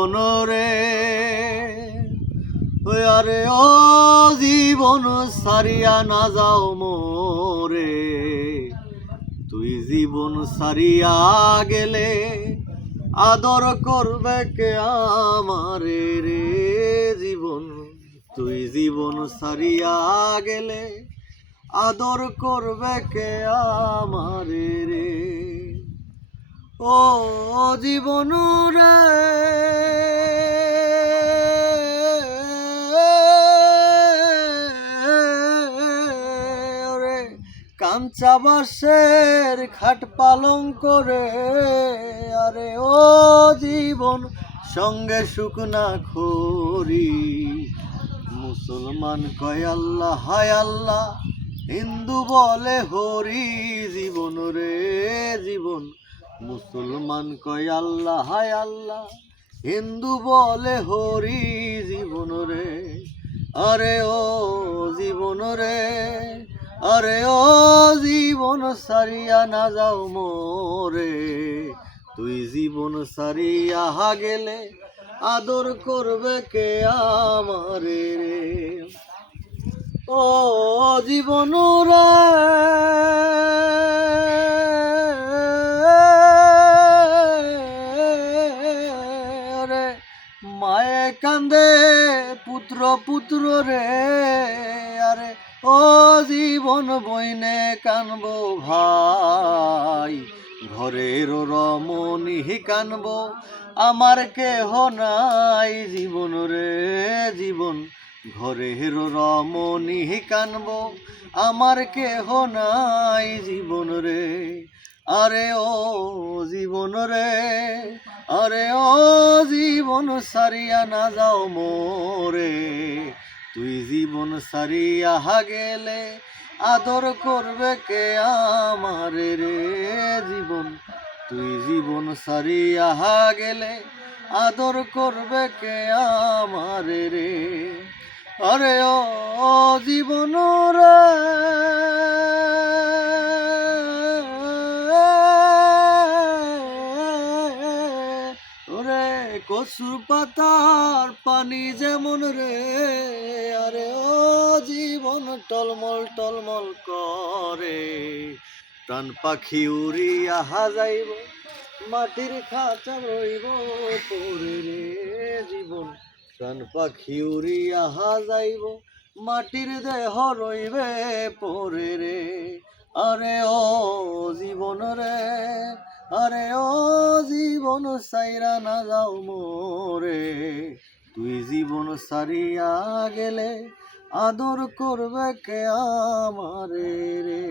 জীবন রে, আরে ও জীবন সারিয়া না যাও মোরে। তুই জীবন সারিয়া গেলে আদর করবে কে আমারে রে জীবন। তুই জীবন সারিয়া গেলে আদর করবে কে আমারে রে। ও জীবন রে, কাঞ্চা বাঁশের খাট পালঙ্ক রে, আরে ও জীবন সঙ্গে শুকনা খড়ি। মুসলমান কয় আল্লাহ হায় আল্লাহ, হিন্দু বলে হরি জীবন রে জীবন। মুসলমান কয় আল্লাহ হায় আল্লাহ, হিন্দু বলে হরি জীবন রে। আরে ও জীবন রে, আরে ও জীবন সারিয়া না যাও মোরে। তুই জীবন সারিয়া গেলে আদর করবে কে আমারে রে। ও জীবন রে, মায়ে কান্দে পুত্র পুত্র রে, আরে ও জীবন বইনে কানবো ভাই। ঘরের রমণী কানবো, আমার কেহ নাই জীবন রে জীবন। ঘরের রমণী কানবো, আমার কেহ নাই জীবন রে। আরে ও জীবন রে, আরে ও জীবন সারিয়া না যাও মোরে। তুই জীবন সারিয়া গেলে আদর করবে কে আমারে রে জীবন। তুই জীবন সারিয়া গেলে আদর করবে কে আমারে রে। আরে ও জীবন রে, ওরে কচু পাতার পানি যেমন রে, আরে ও জীবন টলমল টলমল করে। প্রাণ পাখি উড়িয়া যাইব, মাটির খাঁচা রইব পরে রে জীবন। প্রাণ পাখি উড়িয়া যাইব, মাটির দেহ রইবে পরে রে। আরে ও জীবন রে, আরে ও জীবন সাইরা না যাও মোরে। তুই জীবন সারিয়া গেলে আদর করবে কে আমারে রে।